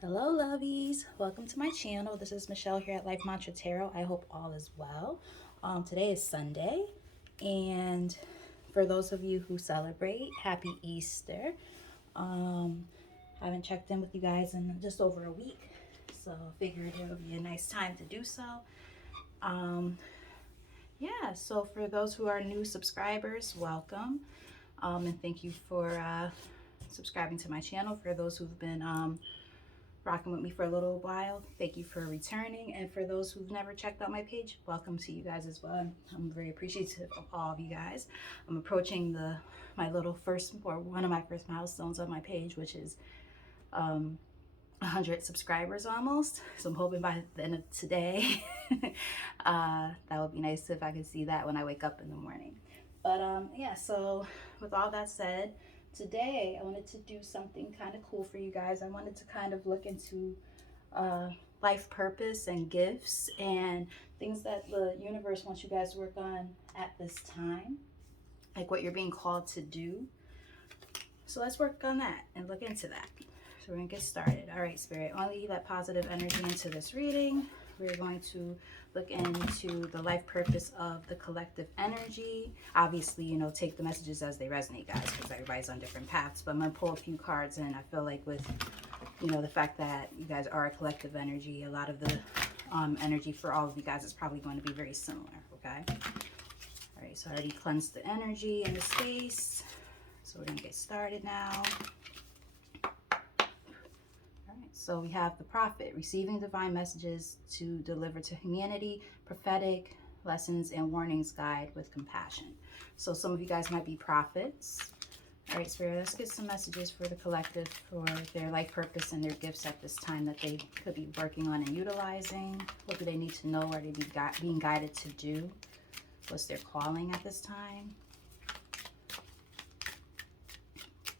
Hello, lovies. Welcome to my channel. This is Michelle here at Life Mantra Tarot. I hope all is well. Today is Sunday, and for those of you who celebrate, happy Easter. I haven't checked in with you guys in just over a week, so figured it would be a nice time to do so. Um, yeah, so for those who are new subscribers, welcome, and thank you for subscribing to my channel. For those who've been rocking with me for a little while, thank you for returning. And for those who've never checked out my page, welcome to you guys as well. I'm very appreciative of all of you guys. I'm approaching my little first, or one of my first milestones on my page, which is 100 subscribers almost. So I'm hoping by the end of today, that would be nice if I could see that when I wake up in the morning. But yeah, so with all that said, today I wanted to do something kind of cool for you guys. I wanted to kind of look into life purpose and gifts and things that the universe wants you guys to work on at this time, like what you're being called to do. So let's work on that and look into that. So we're gonna get started. All right, Spirit, only let positive energy into this reading. We're going to look into the life purpose of the collective energy. Obviously, take the messages as they resonate, guys, because everybody's on different paths. But I'm gonna pull a few cards, and I feel like with, the fact that you guys are a collective energy, a lot of the energy for all of you guys is probably going to be very similar, okay? All right, so I already cleansed the energy in the space. So we're gonna get started now. So we have the prophet, receiving divine messages to deliver to humanity, prophetic lessons and warnings, guide with compassion. So some of you guys might be prophets. All right, Spirit, let's get some messages for the collective for their life purpose and their gifts at this time that they could be working on and utilizing. What do they need to know? What are they being guided to do? What's their calling at this time?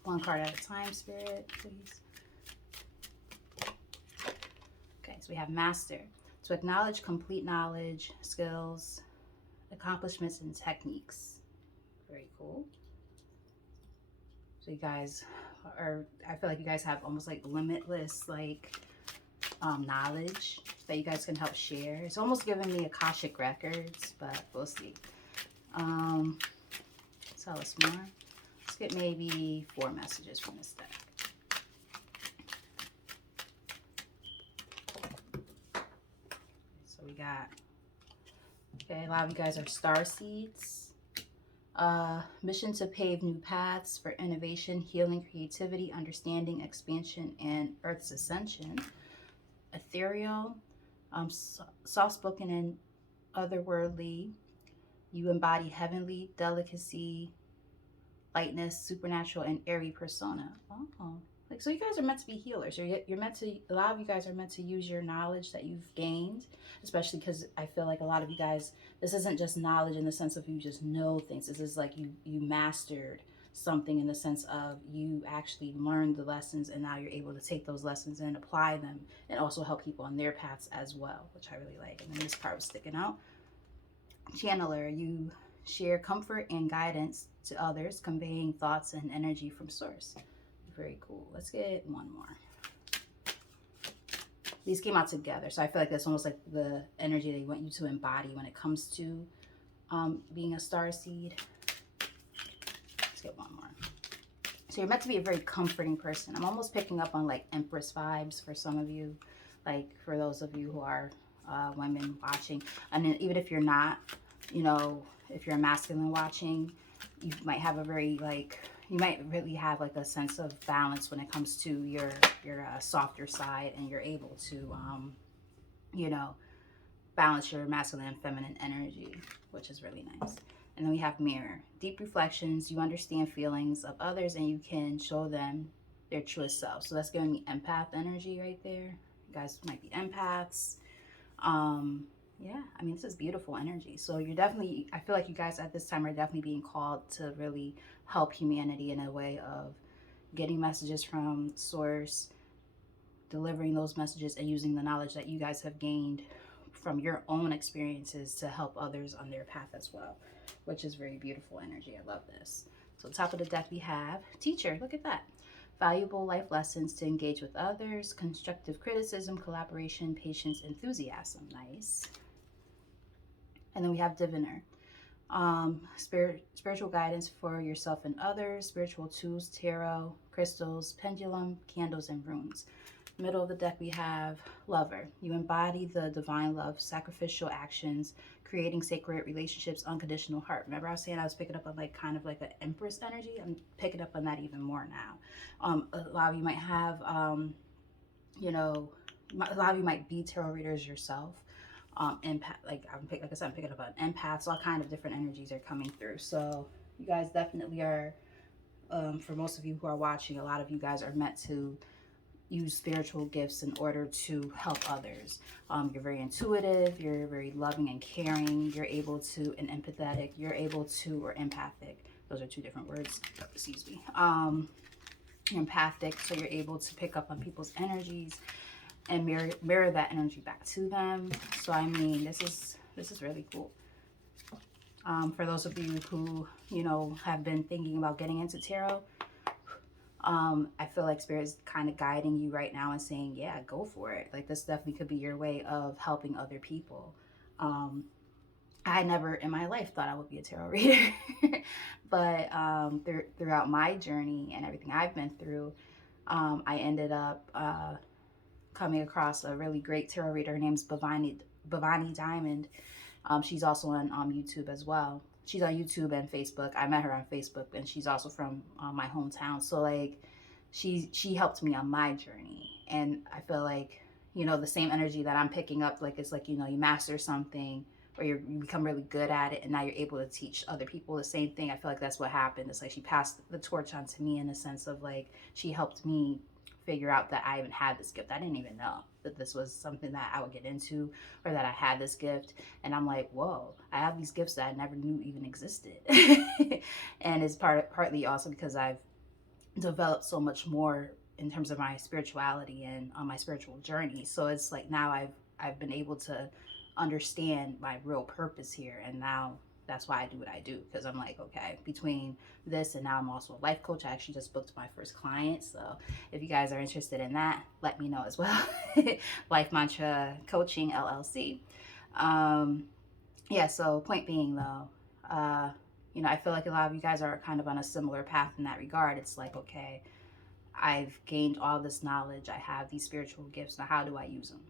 One card at a time, Spirit, please. So we have master, to acknowledge complete knowledge, skills, accomplishments, and techniques. Very cool. So you guys I feel like you guys have almost like limitless knowledge that you guys can help share. It's almost giving me Akashic records, but we'll see. Tell us more. Let's get maybe 4 messages from this deck. We got, okay, a lot of you guys are star seeds. Mission to pave new paths for innovation, healing, creativity, understanding, expansion, and Earth's ascension. Ethereal, soft-spoken and otherworldly. You embody heavenly delicacy, lightness, supernatural, and airy persona. Oh. So you guys are meant to be healers. You're meant to, a lot of you guys are meant to use your knowledge that you've gained, especially because I feel like a lot of you guys, this isn't just knowledge in the sense of you just know things. This is like you mastered something in the sense of you actually learned the lessons, and now you're able to take those lessons and apply them and also help people on their paths as well, which I really like. And then this part was sticking out. Channeler, you share comfort and guidance to others, conveying thoughts and energy from source. Very cool. Let's get one more. These came out together, so I feel like that's almost like the energy they want you to embody when it comes to being a star seed. Let's get one more. So you're meant to be a very comforting person. I'm almost picking up on like Empress vibes for some of you, like for those of you who are women watching. And then even if you're not, if you're a masculine watching, you might have a very you might really have like a sense of balance when it comes to your softer side, and you're able to balance your masculine and feminine energy, which is really nice. And then we have mirror, deep reflections. You understand feelings of others and you can show them their truest self. So that's giving me empath energy right there. You guys might be empaths. Yeah, I mean, this is beautiful energy. So you're definitely, I feel like you guys at this time are definitely being called to really help humanity in a way of getting messages from source, delivering those messages, and using the knowledge that you guys have gained from your own experiences to help others on their path as well, which is very beautiful energy. I love this. So top of the deck we have teacher. Look at that. valuable life lessons to engage with others, constructive criticism, collaboration, patience, enthusiasm. Nice. And then we have diviner. Spiritual guidance for yourself and others, spiritual tools, tarot, crystals, pendulum, candles, and runes. Middle of the deck, we have lover. You embody the divine love, sacrificial actions, creating sacred relationships, unconditional heart. Remember I was saying I was picking up on like kind of like an empress energy? I'm picking up on that even more now. A lot of you might have, you know, a lot of you might be tarot readers yourself. Empath, like I said, I'm picking up on empaths. All kind of different energies are coming through. So you guys definitely are, for most of you who are watching, a lot of you guys are meant to use spiritual gifts in order to help others. You're very intuitive, you're very loving and caring, you're able to, and empathetic, you're able to, or empathic, those are two different words, excuse me. You're empathic, so you're able to pick up on people's energies and mirror that energy back to them. So I mean, this is really cool. For those of you who, you know, have been thinking about getting into tarot, I feel like Spirit is kind of guiding you right now and saying, yeah, go for it. Like this definitely could be your way of helping other people. I never in my life thought I would be a tarot reader, but throughout my journey and everything I've been through, I ended up coming across a really great tarot reader. Her name's Bhavani Diamond. She's also on YouTube as well. She's on YouTube and Facebook. I met her on Facebook, and she's also from my hometown. So like, she helped me on my journey, and I feel like, you know, the same energy that I'm picking up, like it's like, you know, you master something or you become really good at it, and now you're able to teach other people the same thing. I feel like that's what happened. It's like she passed the torch on to me in the sense of like she helped me figure out that I even had this gift. I didn't even know that this was something that I would get into or that I had this gift. And I'm like, whoa, I have these gifts that I never knew even existed. And it's partly also because I've developed so much more in terms of my spirituality and on my spiritual journey. So it's like now I've been able to understand my real purpose here, and now that's why I do what I do, because I'm like, okay, between this and now I'm also a life coach. I actually just booked my first client, so if you guys are interested in that, let me know as well. Life Mantra Coaching LLC. Yeah, so point being though, you know, I feel like a lot of you guys are kind of on a similar path in that regard. It's like, okay, I've gained all this knowledge, I have these spiritual gifts, now how do I use them?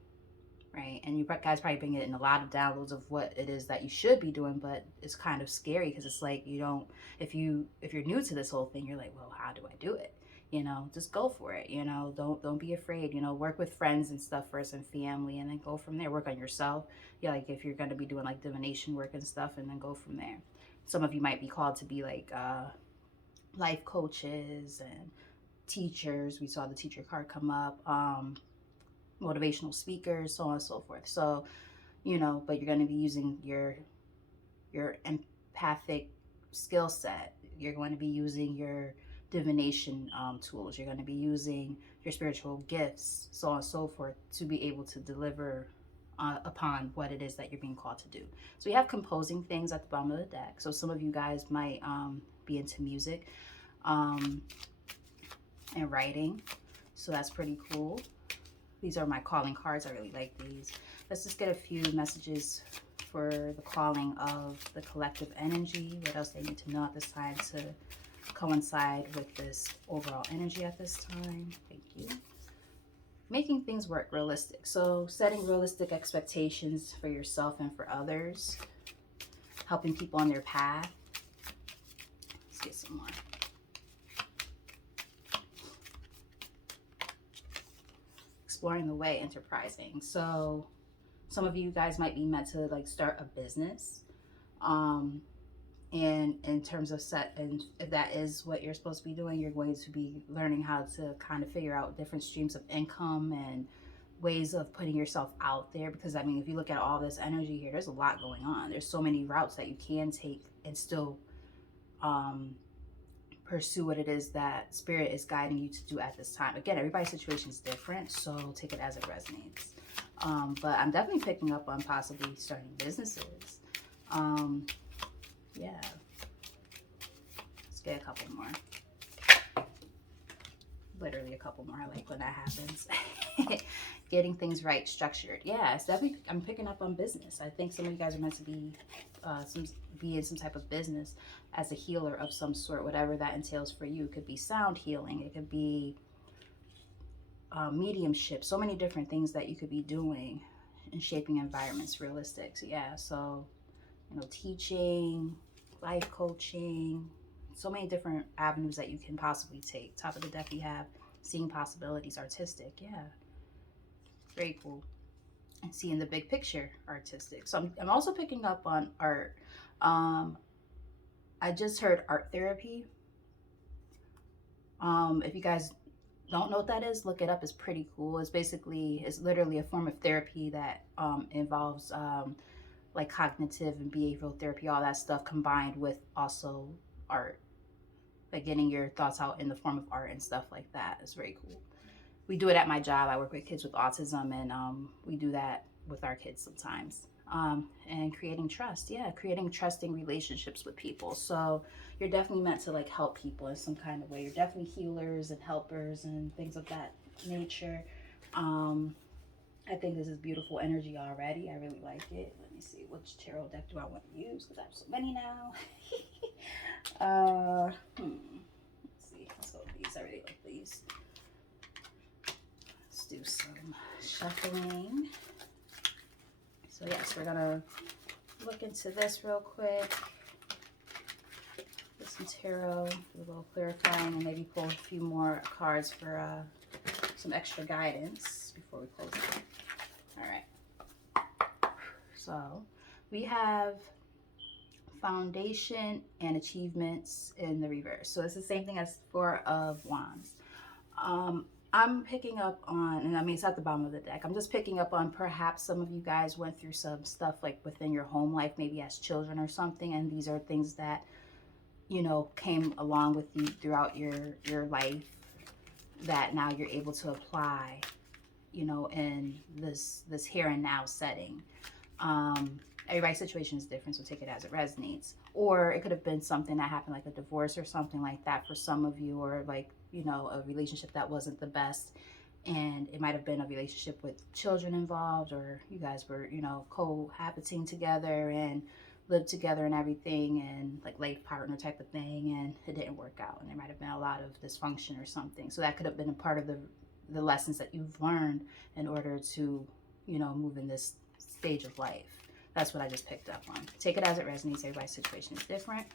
Right? And you guys probably bring it in a lot of downloads of what it is that you should be doing, but it's kind of scary because it's like you don't, if you're new to this whole thing, you're like, well, how do I do it? You know, just go for it. You know, don't be afraid. You know, work with friends and stuff first and family, and then go from there. Work on yourself. Yeah, like if you're going to be doing like divination work and stuff, and then go from there. Some of you might be called to be like life coaches and teachers. We saw the teacher card come up. Motivational speakers, so on and so forth. So, you know, but you're going to be using your empathic skill set. You're going to be using your divination tools. You're going to be using your spiritual gifts, so on and so forth, to be able to deliver upon what it is that you're being called to do. So we have composing things at the bottom of the deck. So some of you guys might be into music and writing. So that's pretty cool. These are my calling cards. I really like these. Let's just get a few messages for the calling of the collective energy. What else they need to know at this time to coincide with this overall energy at this time. Thank you. Making things work, realistic. So setting realistic expectations for yourself and for others. Helping people on their path. Let's get some more. Exploring the way, enterprising. So some of you guys might be meant to like start a business, and in terms of and if that is what you're supposed to be doing, you're going to be learning how to kind of figure out different streams of income and ways of putting yourself out there. Because I mean, if you look at all this energy here, there's a lot going on. There's so many routes that you can take and still pursue what it is that Spirit is guiding you to do at this time. Again, everybody's situation is different, so take it as it resonates. But I'm definitely picking up on possibly starting businesses. Yeah. Let's get a couple more. literally a couple more. I like when that happens. Getting things right, structured. Yeah, it's definitely, I'm picking up on business. I think some of you guys are meant to be be in some type of business as a healer of some sort, whatever that entails for you. It could be sound healing. It could be mediumship. So many different things that you could be doing and shaping environments realistic. So yeah, so, you know, teaching, life coaching, so many different avenues that you can possibly take. Top of the deck, we have seeing possibilities, artistic. Yeah, very cool. And seeing the big picture, artistic. So I'm also picking up on art. I just heard art therapy. If you guys don't know what that is, look it up. It's pretty cool. It's literally a form of therapy that involves like cognitive and behavioral therapy, all that stuff combined with also art, like getting your thoughts out in the form of art and stuff like that. It's very cool. We do it at my job. I work with kids with autism, and we do that with our kids sometimes. And creating trust, yeah, creating trusting relationships with people. So you're definitely meant to like help people in some kind of way. You're definitely healers and helpers and things of that nature. I think this is beautiful energy already. I really like it. Let me see, which tarot deck do I want to use? Because I have so many now. Let's see. Let's go with these. I really like these. Let's do some shuffling. So yes, we're gonna look into this real quick. Get some tarot, do a little clarifying, and maybe pull a few more cards for some extra guidance before we close out. All right. So we have foundation and achievements in the reverse. So it's the same thing as Four of Wands. I'm picking up on, and I mean, it's at the bottom of the deck. I'm just picking up on perhaps some of you guys went through some stuff like within your home life, maybe as children or something. And these are things that, you know, came along with you throughout your life that now you're able to apply, you know, in this here and now setting. Everybody's situation is different, so take it as it resonates. Or it could have been something that happened, like a divorce or something like that for some of you, or like, you know, a relationship that wasn't the best. And it might have been a relationship with children involved, or you guys were, you know, cohabiting together and lived together and everything, and like life partner type of thing, and it didn't work out. And there might have been a lot of dysfunction or something. So that could have been a part of the lessons that you've learned in order to, you know, move in this stage of life. That's what I just picked up on. Take it as it resonates. Everybody's situation is different.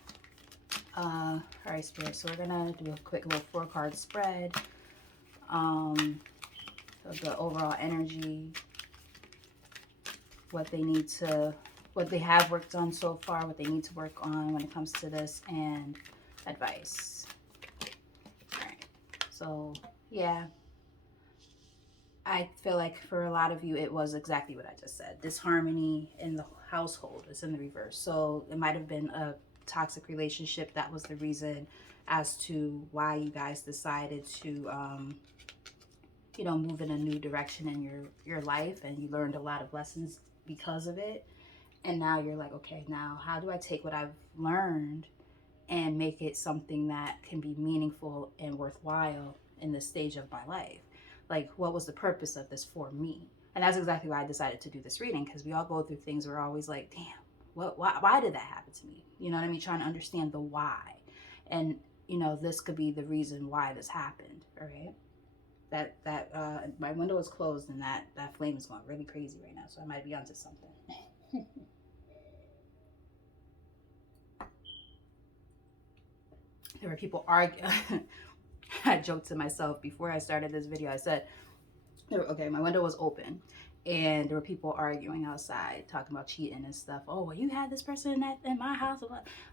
All right, Spirit. So we're going to do a quick little 4-card spread. The overall energy, what they have worked on so far, what they need to work on when it comes to this, and advice. All right. So, yeah. I feel like for a lot of you, it was exactly what I just said. Disharmony in the household is in the reverse. So it might have been a toxic relationship that was the reason as to why you guys decided to, you know, move in a new direction in your life, and you learned a lot of lessons because of it. And now you're like, okay, now how do I take what I've learned and make it something that can be meaningful and worthwhile in this stage of my life? Like, what was the purpose of this for me? And that's exactly why I decided to do this reading, because we all go through things. We're always like, damn, why did that happen to me? You know what I mean? Trying to understand the why. And, you know, this could be the reason why this happened, all right? My window is closed, and that flame is going really crazy right now, so I might be onto something. There were people arguing. I joked to myself before I started this video. I said, okay, my window was open, and there were people arguing outside, talking about cheating and stuff. Oh, well, you had this person in my house.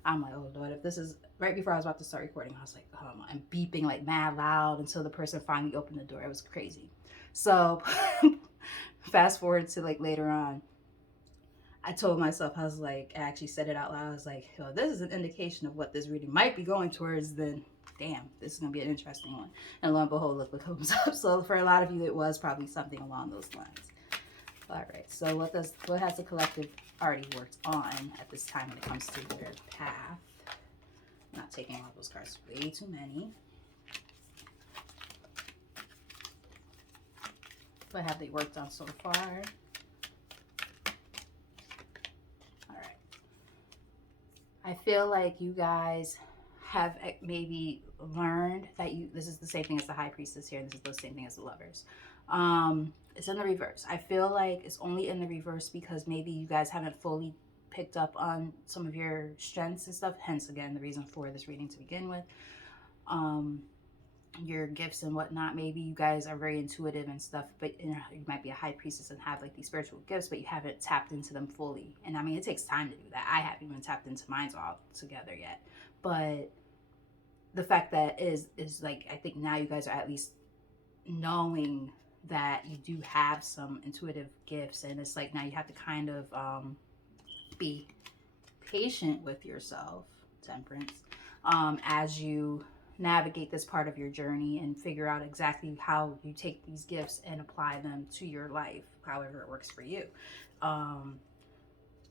I'm like, oh Lord, if this is right before I was about to start recording, I was like, oh, I'm beeping like mad loud until the person finally opened the door. It was crazy. So fast forward to like later on, I told myself, I was like, I actually said it out loud. I was like, oh, this is an indication of what this reading might be going towards. Then, damn, this is going to be an interesting one. And lo and behold, look what comes up. So for a lot of you, it was probably something along those lines. All right, so what has the collective already worked on at this time when it comes to their path? I'm not taking all those cards, way too many. What have they worked on so far? All right. I feel like you guys have maybe learned that this is the same thing as the high priestess here. This is the same thing as the lovers. It's in the reverse. I feel like it's only in the reverse because maybe you guys haven't fully picked up on some of your strengths and stuff. Hence, again, the reason for this reading to begin with. Your gifts and whatnot. Maybe you guys are very intuitive and stuff, but you might be a high priestess and have like these spiritual gifts, but you haven't tapped into them fully. And I mean, it takes time to do that. I haven't even tapped into mine all together yet. But the fact that is like, I think now you guys are at least knowing that you do have some intuitive gifts, and it's like now you have to kind of be patient with yourself, Temperance, as you navigate this part of your journey and figure out exactly how you take these gifts and apply them to your life, however it works for you.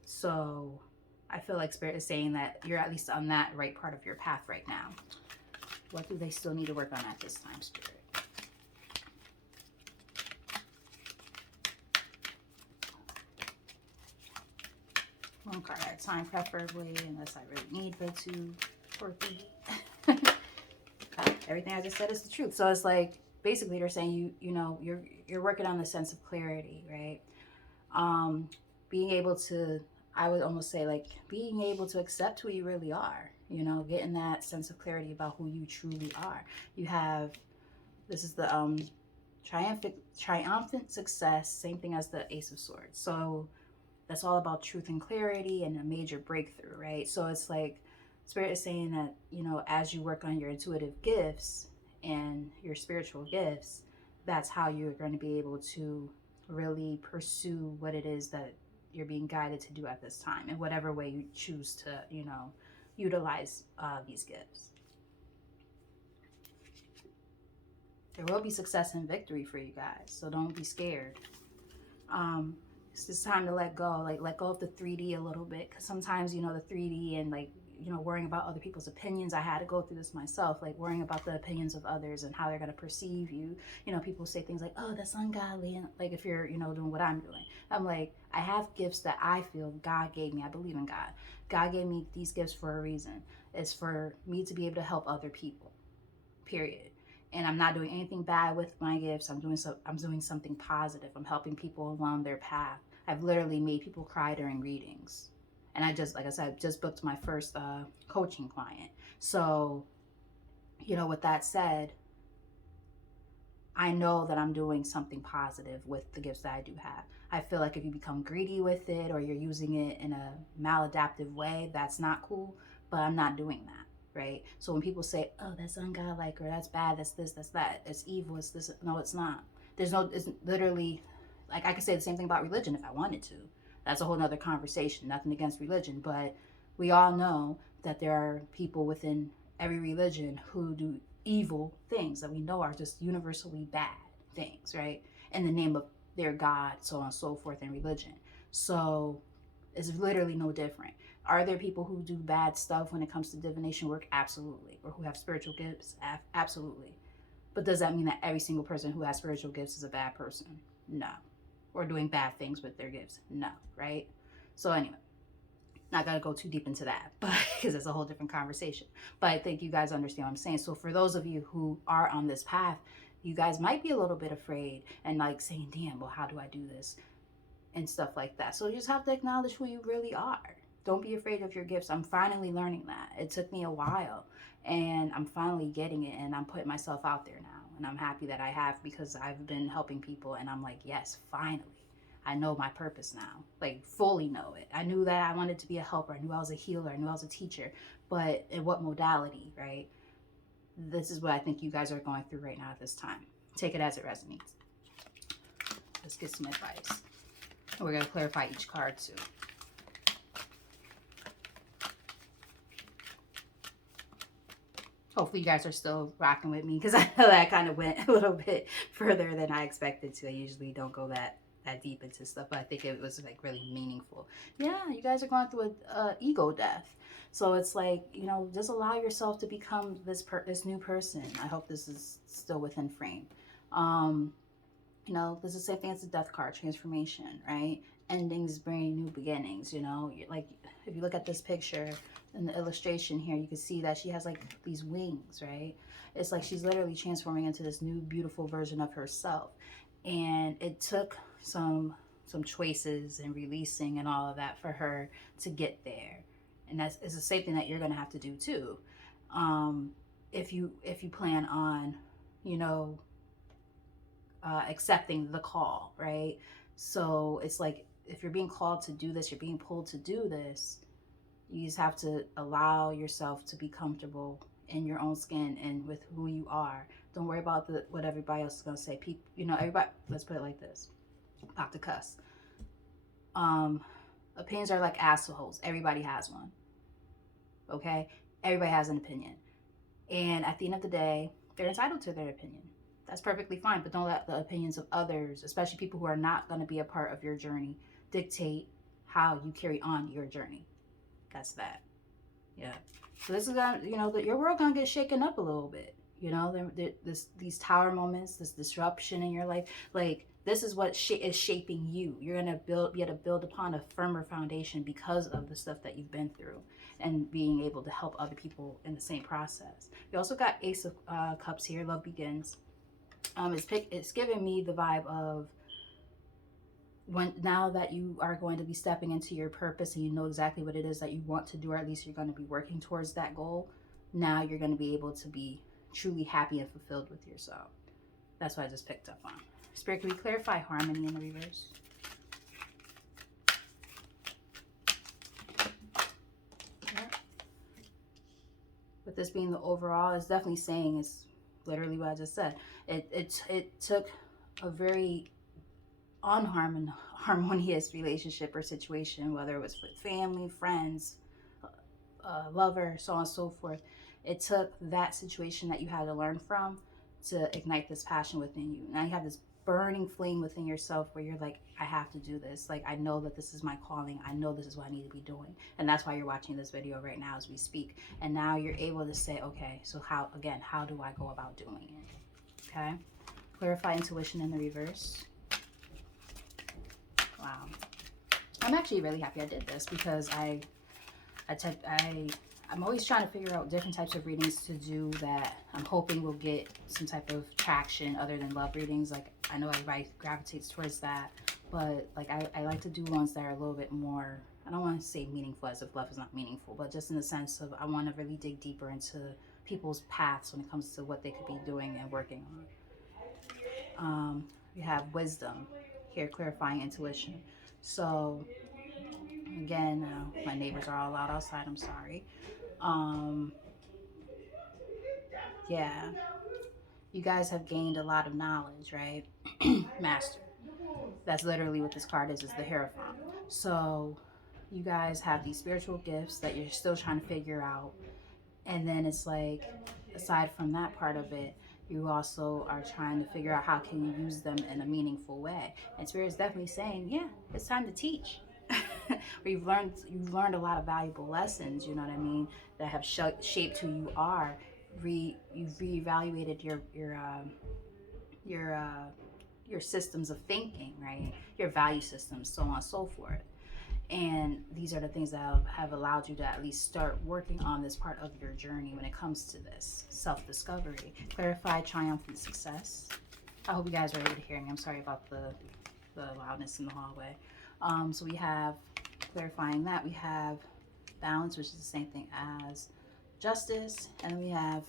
So I feel like Spirit is saying that you're at least on that right part of your path right now. What do they still need to work on at this time, Spirit? One card at a time, preferably, unless I really need the two or three. Everything I just said is the truth. So it's like basically they're saying you're working on the sense of clarity, right? Being able to, I would almost say, like being able to accept who you really are, getting that sense of clarity about who you truly are. You have, this is the triumphant success, same thing as the Ace of Swords. So that's all about truth and clarity and a major breakthrough, right? So it's like Spirit is saying that, as you work on your intuitive gifts and your spiritual gifts, that's how you're going to be able to really pursue what it is that you're being guided to do at this time, in whatever way you choose to, utilize these gifts. There will be success and victory for you guys, so don't be scared. It's just time to let go, like let go of the 3D a little bit, because sometimes, the 3D and like, worrying about other people's opinions. I had to go through this myself, like worrying about the opinions of others and how they're going to perceive you. People say things like, oh, that's ungodly. And like, if you're, doing what I'm doing, I'm like, I have gifts that I feel God gave me. I believe in God. God gave me these gifts for a reason. It's for me to be able to help other people, period. And I'm not doing anything bad with my gifts. I'm doing something positive. I'm helping people along their path. I've literally made people cry during readings. And I just, like I said, just booked my first coaching client. So, with that said, I know that I'm doing something positive with the gifts that I do have. I feel like if you become greedy with it or you're using it in a maladaptive way, that's not cool. But I'm not doing that, right? So when people say, oh, that's ungodlike, or that's bad, that's this, that's that, it's evil, it's this, no, it's not. It's literally, like I could say the same thing about religion if I wanted to. That's a whole nother conversation. Nothing against religion, but we all know that there are people within every religion who do evil things that we know are just universally bad things, right? In the name of their God, so on and so forth in religion. So it's literally no different. Are there people who do bad stuff when it comes to divination work? Absolutely. Or who have spiritual gifts? Absolutely. But does that mean that every single person who has spiritual gifts is a bad person? No. Or doing bad things with their gifts? No, right? So anyway, not gonna go too deep into that, but because it's a whole different conversation. But I think you guys understand what I'm saying. So for those of you who are on this path, you guys might be a little bit afraid and like saying, damn, well, how do I do this? And stuff like that. So you just have to acknowledge who you really are. Don't be afraid of your gifts. I'm finally learning that. It took me a while and I'm finally getting it, and I'm putting myself out there now. And I'm happy that I have, because I've been helping people and I'm like, yes, finally. I know my purpose now, like fully know it. I knew that I wanted to be a helper. I knew I was a healer. I knew I was a teacher, but in what modality, right? This is what I think you guys are going through right now at this time. Take it as it resonates. Let's get some advice. And we're going to clarify each card too. Hopefully you guys are still rocking with me, because I know that kind of went a little bit further than I expected to. I usually don't go that deep into stuff, but I think it was like really meaningful. Yeah, you guys are going through a ego death. So it's like, just allow yourself to become this new person. I hope this is still within frame. You know, this is the same thing as the death card, transformation, right? Endings bring new beginnings, you know? Like, if you look at this picture in the illustration here, you can see that she has like these wings, right? It's like she's literally transforming into this new beautiful version of herself. And it took some choices and releasing and all of that for her to get there. And that's it's the same thing that you're gonna have to do too. Um, if you plan on, you know, accepting the call, right? So it's like if you're being called to do this, you're being pulled to do this, you just have to allow yourself to be comfortable in your own skin and with who you are. Don't worry about what everybody else is gonna say. People, you know, everybody. Let's put it like this: not to cuss. Um, Opinions are like assholes. Everybody has one. Okay, everybody has an opinion, and at the end of the day, they're entitled to their opinion. That's perfectly fine, but don't let the opinions of others, especially people who are not going to be a part of your journey, dictate how you carry on your journey. That's that. Yeah. So this is gonna, you know, your world gonna get shaken up a little bit. You know, these tower moments, this disruption in your life, like this is what is shaping you. You're gonna be able to build upon a firmer foundation because of the stuff that you've been through, and being able to help other people in the same process. We also got Ace of Cups here. Love begins. It's giving me the vibe of when now that you are going to be stepping into your purpose and you know exactly what it is that you want to do, or at least you're going to be working towards that goal, now you're going to be able to be truly happy and fulfilled with yourself. That's what I just picked up on. Spirit, can we clarify harmony in the reverse? Yeah. With this being the overall, it's definitely saying, it's literally what I just said. It took a very unharmonious relationship or situation, whether it was with family, friends, lover, so on and so forth. It took that situation that you had to learn from to ignite this passion within you. Now you have this burning flame within yourself where you're like, I have to do this. Like, I know that this is my calling. I know this is what I need to be doing. And that's why you're watching this video right now as we speak. And now you're able to say, okay, so how do I go about doing it? Okay. Clarify intuition in the reverse. Wow. I'm actually really happy I did this because I'm always trying to figure out different types of readings to do that I'm hoping will get some type of traction other than love readings. Like, I know everybody gravitates towards that, but like I like to do ones that are a little bit more, I don't want to say meaningful as if love is not meaningful, but just in the sense of I want to really dig deeper into people's paths when it comes to what they could be doing and working on. We have wisdom here, clarifying intuition. So again, my neighbors are all loud outside. I'm sorry. Um, yeah, you guys have gained a lot of knowledge, right? Master. That's literally what this card is the Hierophant. So you guys have these spiritual gifts that you're still trying to figure out. And then it's like, aside from that part of it, you also are trying to figure out how can you use them in a meaningful way. And Spirit is definitely saying, yeah, it's time to teach. Where you've learned a lot of valuable lessons, you know what I mean, that have shaped who you are. You've reevaluated your your systems of thinking, right? Your value systems, so on and so forth. And these are the things that have allowed you to at least start working on this part of your journey when it comes to this self-discovery. Clarify triumphant success. I hope you guys are able to hear me. I'm sorry about the loudness in the hallway. So we have clarifying that. We have balance, which is the same thing as justice. And we have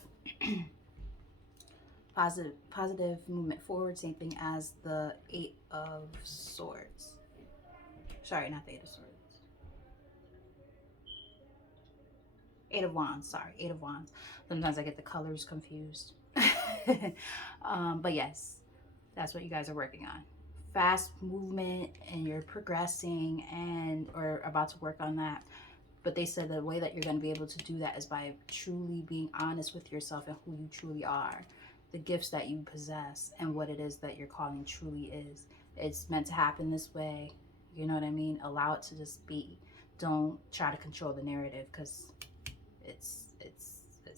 positive movement forward, same thing as the Eight of Swords. Sorry, not the Eight of Swords. Eight of Wands, sorry, Eight of Wands. Sometimes I get the colors confused. But yes, that's what you guys are working on. Fast movement, and you're progressing and or about to work on that. But they said the way that you're going to be able to do that is by truly being honest with yourself and who you truly are, the gifts that you possess, and what it is that your calling truly is. It's meant to happen this way. You know what I mean? Allow it to just be. Don't try to control the narrative, because it's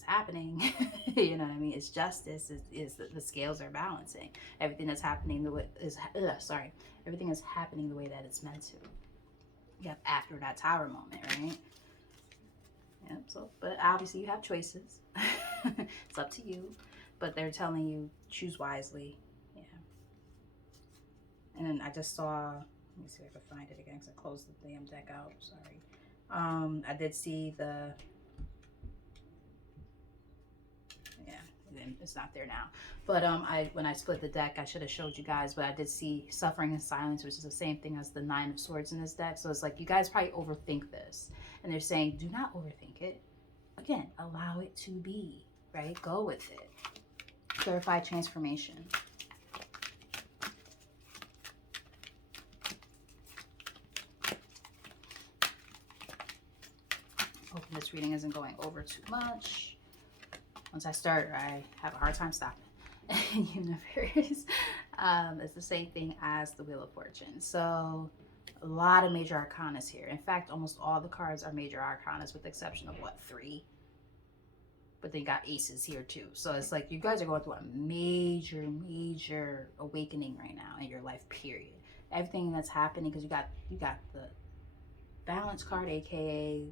happening. You know what I mean? It's justice. Is the scales are balancing. Everything that's happening the way is everything is happening the way that it's meant to. Yep, after that tower moment, right? Yep. So, but obviously you have choices. It's up to you. But they're telling you choose wisely. Yeah. And then I just saw. Let me see if I can find it again because I closed the damn deck out. Sorry. I did see the. Yeah, it's not there now. But when I split the deck, I should have showed you guys. But I did see suffering and silence, which is the same thing as the Nine of Swords in this deck. So it's like you guys probably overthink this, and they're saying do not overthink it. Again, allow it to be. Right, go with it. Clarify transformation. Hoping this reading isn't going over too much. Once I start, I have a hard time stopping. Universe, it's the same thing as the Wheel of Fortune. So a lot of major arcanas here. In fact, almost all the cards are major arcanas with the exception of what, 3? But then you got aces here too. So it's like you guys are going through a major awakening right now in your life, period. Everything that's happening, because you got the balance card, aka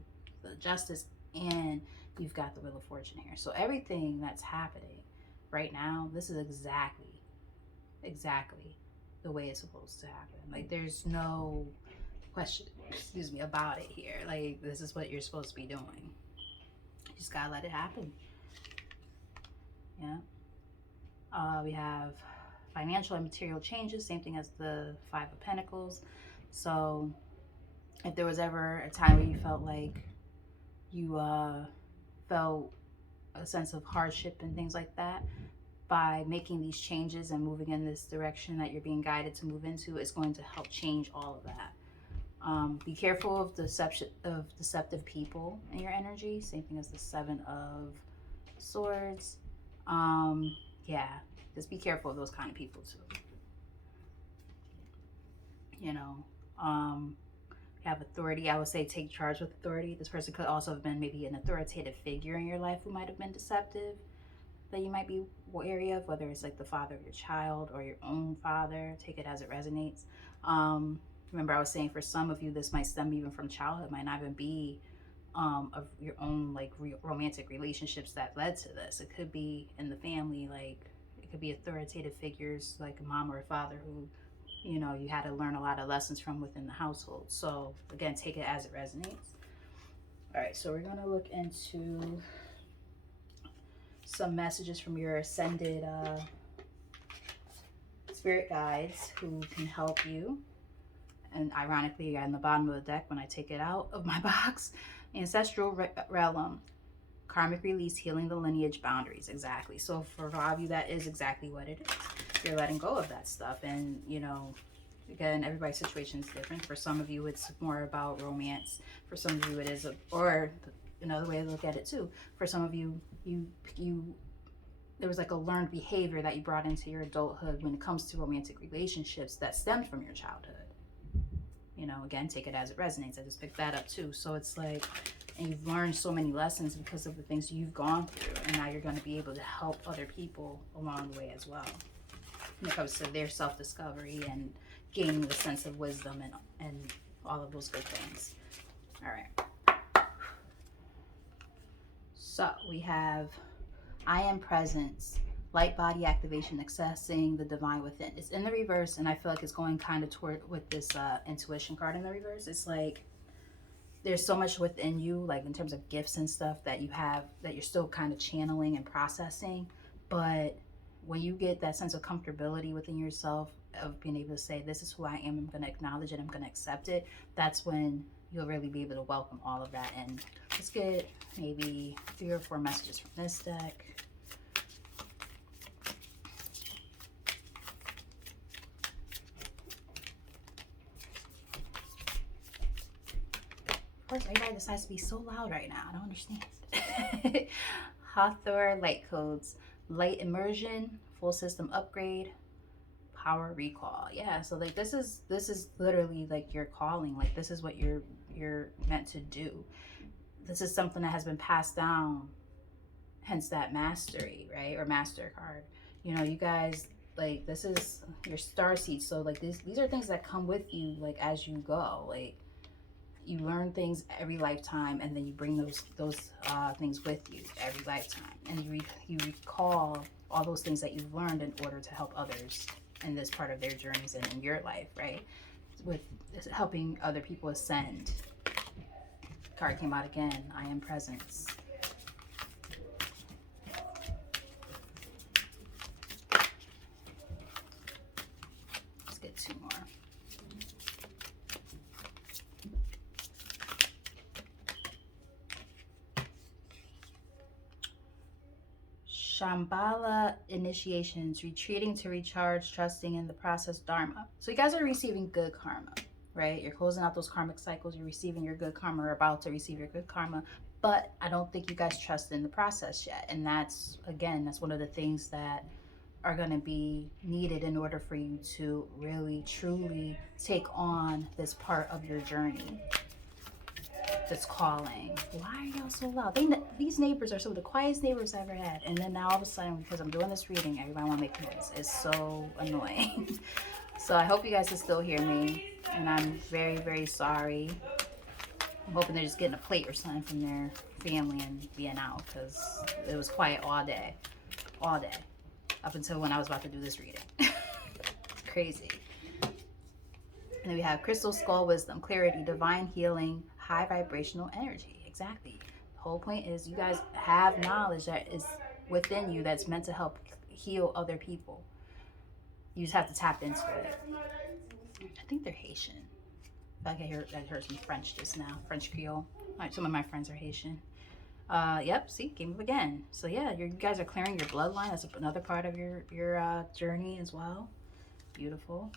the justice, and you've got the Wheel of Fortune here. So everything that's happening right now, this is exactly the way it's supposed to happen. Like there's no question, about it here. Like this is what you're supposed to be doing. You just gotta let it happen. Yeah. We have financial and material changes, same thing as the Five of Pentacles. So if there was ever a time where you felt like you felt a sense of hardship and things like that, by making these changes and moving in this direction that you're being guided to move into, it's going to help change all of that. Be careful of deceptive people in your energy. Same thing as the Seven of Swords. Yeah, just be careful of those kind of people too. You know, have authority. I would say take charge with authority. This person could also have been maybe an authoritative figure in your life who might have been deceptive, that you might be wary of, whether it's like the father of your child or your own father. Take it as it resonates. Remember I was saying for some of you this might stem even from childhood, might not even be of your own like romantic relationships that led to this. It could be in the family, like it could be authoritative figures like a mom or a father who, you know, you had to learn a lot of lessons from within the household. So again, take it as it resonates. All right, so we're gonna look into some messages from your ascended spirit guides who can help you. And ironically, in the bottom of the deck, when I take it out of my box, ancestral realm, karmic release, healing the lineage boundaries. Exactly. So for a lot of you, that is exactly what it is. You're letting go of that stuff. And, you know, again, everybody's situation is different. For some of you, it's more about romance. For some of you, it is, or another way to look at it too. For some of you, there was like a learned behavior that you brought into your adulthood when it comes to romantic relationships that stemmed from your childhood. You know, again, take it as it resonates. I just picked that up too. So it's like, and you've learned so many lessons because of the things you've gone through, and now you're going to be able to help other people along the way as well when it comes to their self-discovery and gaining the sense of wisdom and all of those good things. All right. So we have I am presence, light body activation, accessing the divine within. It's in the reverse, and I feel like it's going kind of toward with this intuition card in the reverse. It's like there's so much within you, like in terms of gifts and stuff that you have, that you're still kind of channeling and processing. But when you get that sense of comfortability within yourself of being able to say, this is who I am, I'm going to acknowledge it, I'm going to accept it, that's when you'll really be able to welcome all of that. And let's get maybe 3 or 4 messages from this deck. Of course, everybody decides to be so loud right now. I don't understand. Hathor light codes, light immersion, full system upgrade, power recall. Yeah, so like this is literally like your calling. Like this is what you're meant to do. This is something that has been passed down hence that mastery, right? Or master card. You know, you guys, like, this is your star seed. So like these are things that come with you, like, as you go. Like, you learn things every lifetime, and then you bring those things with you every lifetime, and you recall all those things that you've learned in order to help others in this part of their journeys and in your life, right? With helping other people ascend. Card came out again. I am presence. Let's get two more. Shambhala initiations, retreating to recharge, trusting in the process, dharma. So you guys are receiving good karma, right? You're closing out those karmic cycles. You're receiving your good karma, or about to receive your good karma. But I don't think you guys trust in the process yet. And that's, again, that's one of the things that are going to be needed in order for you to really, truly take on this part of your journey. That's calling. Why are y'all so loud? These neighbors are some of the quietest neighbors I've ever had. And then now all of a sudden, because I'm doing this reading, everybody want to make noise. It's so annoying. So I hope you guys can still hear me. And I'm very, very sorry. I'm hoping they're just getting a plate or something from their family and being out, because it was quiet all day. All day. Up until when I was about to do this reading. It's crazy. And then we have crystal skull wisdom, clarity, divine healing, high vibrational energy. Exactly. The whole point is you guys have knowledge that is within you that's meant to help heal other people. You just have to tap into it. I think they're Haitian. I heard some French just now, French Creole. All right, some of my friends are Haitian. Yep, see, came up again. So yeah, you guys are clearing your bloodline. That's another part of your journey as well. Beautiful.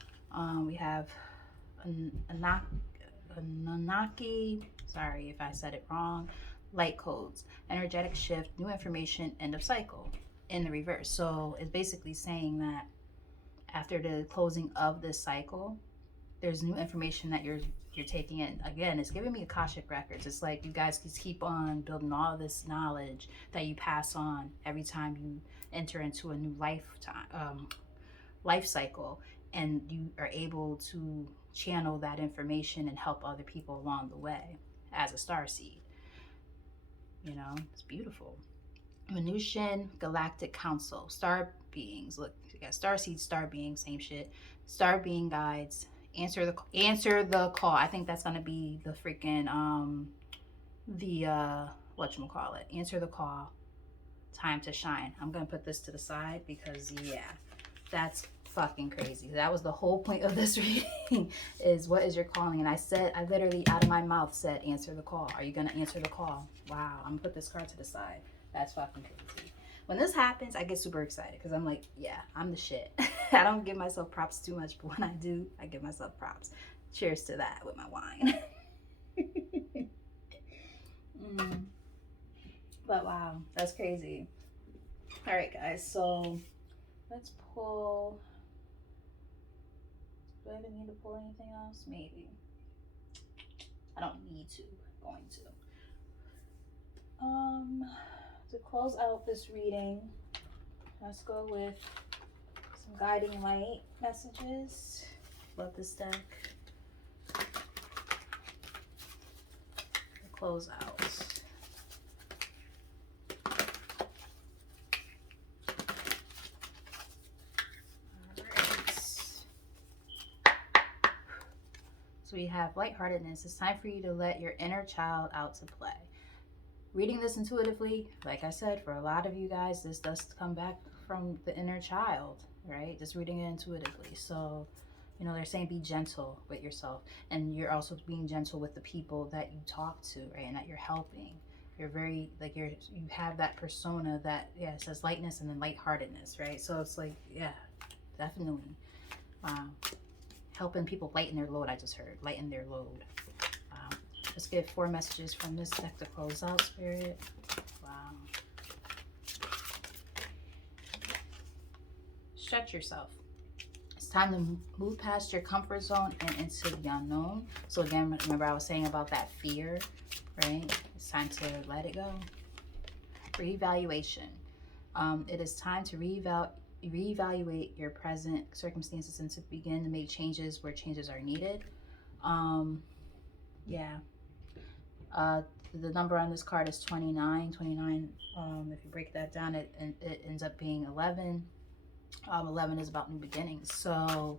We have Anunnaki, sorry if I said it wrong, light codes, energetic shift, new information, end of cycle in the reverse. So it's basically saying that after the closing of this cycle, there's new information that you're taking in. Again, it's giving me Akashic records. It's like you guys just keep on building all this knowledge that you pass on every time you enter into a new life cycle, and you are able to channel that information and help other people along the way as a star seed. You know, it's beautiful. Venusian Galactic Council, star beings. Look, you got star seeds, star beings, same shit. Star being guides. Answer the call. I think that's gonna be the freaking whatchamacallit. Answer the call. Time to shine. I'm gonna put this to the side because yeah, that's fucking crazy. That was the whole point of this reading, is what is your calling? And I literally out of my mouth said, answer the call. Are you gonna answer the call? Wow, I'm gonna put this card to the side. That's fucking crazy. When this happens, I get super excited because I'm like, yeah, I'm the shit. I don't give myself props too much, but when I do, I give myself props. Cheers to that with my wine. But wow, that's crazy. All right, guys, so let's pull. Do I even need to pull anything else? Maybe. I don't need to. I'm going to. To close out this reading, let's go with some guiding light messages. Love this deck. Close out. So we have lightheartedness. It's time for you to let your inner child out to play. Reading this intuitively, like I said, for a lot of you guys, this does come back from the inner child, right? Just reading it intuitively. So, you know, they're saying be gentle with yourself, and you're also being gentle with the people that you talk to, right? And that you're helping. You're very, like, you have that persona that, yeah, it says lightness and then lightheartedness, right? So it's like, yeah, definitely. Helping people lighten their load, I just heard. Lighten their load. Let's get 4 messages from this deck to close out, Spirit. Wow. Stretch yourself. It's time to move past your comfort zone and into the unknown. So again, remember I was saying about that fear, right? It's time to let it go. Reevaluation. It is time to reevaluate your present circumstances and to begin to make changes where changes are needed. Yeah. Uh, the number on this card is 29. 29, if you break that down, it ends up being 11. 11 is about new beginnings. So,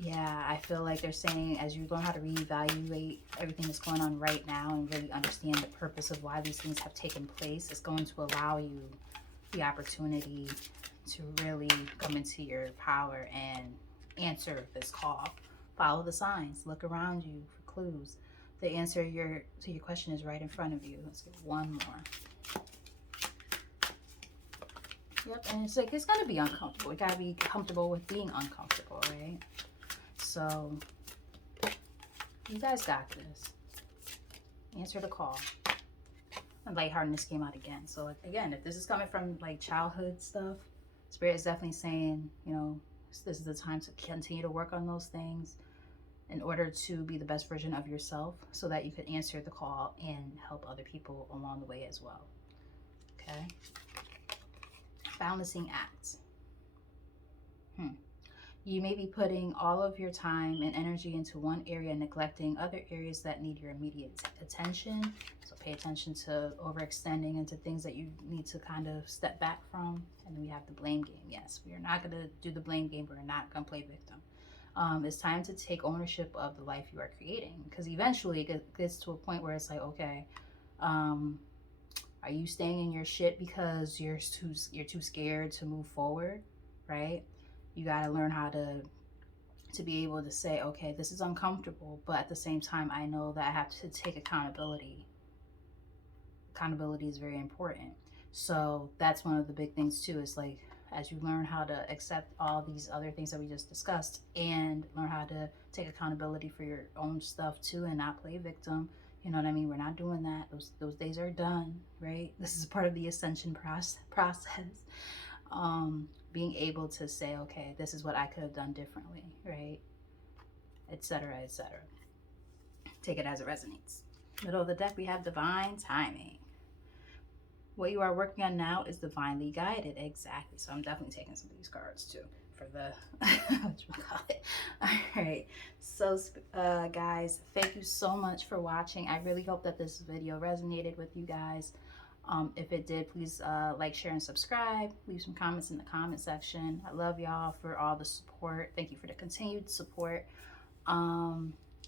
yeah, I feel like they're saying as you learn how to reevaluate everything that's going on right now and really understand the purpose of why these things have taken place, it's going to allow you the opportunity to really come into your power and answer this call. Follow the signs. Look around you for clues. The answer to your question is right in front of you. Let's get one more. Yep, and it's like it's gonna be uncomfortable. You gotta be comfortable with being uncomfortable, right? So you guys got this. Answer the call. And lightheartedness came out again. So again, if this is coming from like childhood stuff, Spirit is definitely saying, you know, this is the time to continue to work on those things in order to be the best version of yourself so that you can answer the call and help other people along the way as well. Okay? Balancing acts. You may be putting all of your time and energy into one area and neglecting other areas that need your immediate attention. So pay attention to overextending into things that you need to kind of step back from. And then we have the blame game. Yes, we are not going to do the blame game. We're not going to play victim. It's time to take ownership of the life you are creating, because eventually it gets to a point where it's like, okay, are you staying in your shit because you're too scared to move forward, right? You got to learn how to be able to say, okay, this is uncomfortable, but at the same time, I know that I have to take accountability. Accountability is very important. So that's one of the big things too, is like, as you learn how to accept all these other things that we just discussed and learn how to take accountability for your own stuff too and not play victim, you know what I mean? We're not doing that. Those days are done, right? This is part of the ascension process. Being able to say, okay, this is what I could have done differently, right? Etc., etc. Take it as it resonates. Middle of the deck, we have divine timing. What you are working on now is divinely guided. Exactly. So I'm definitely taking some of these cards too for the whatchamacallit. All right. So guys, thank you so much for watching. I really hope that this video resonated with you guys. If it did, please like, share, and subscribe. Leave some comments in the comment section. I love y'all for all the support. Thank you for the continued support.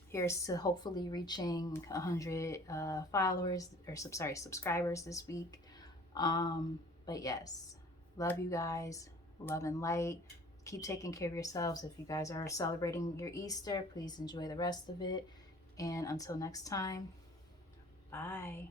Here's to hopefully reaching 100 subscribers this week. But yes, love you guys. Love and light. Keep taking care of yourselves. If you guys are celebrating your Easter, please enjoy the rest of it. And until next time, bye.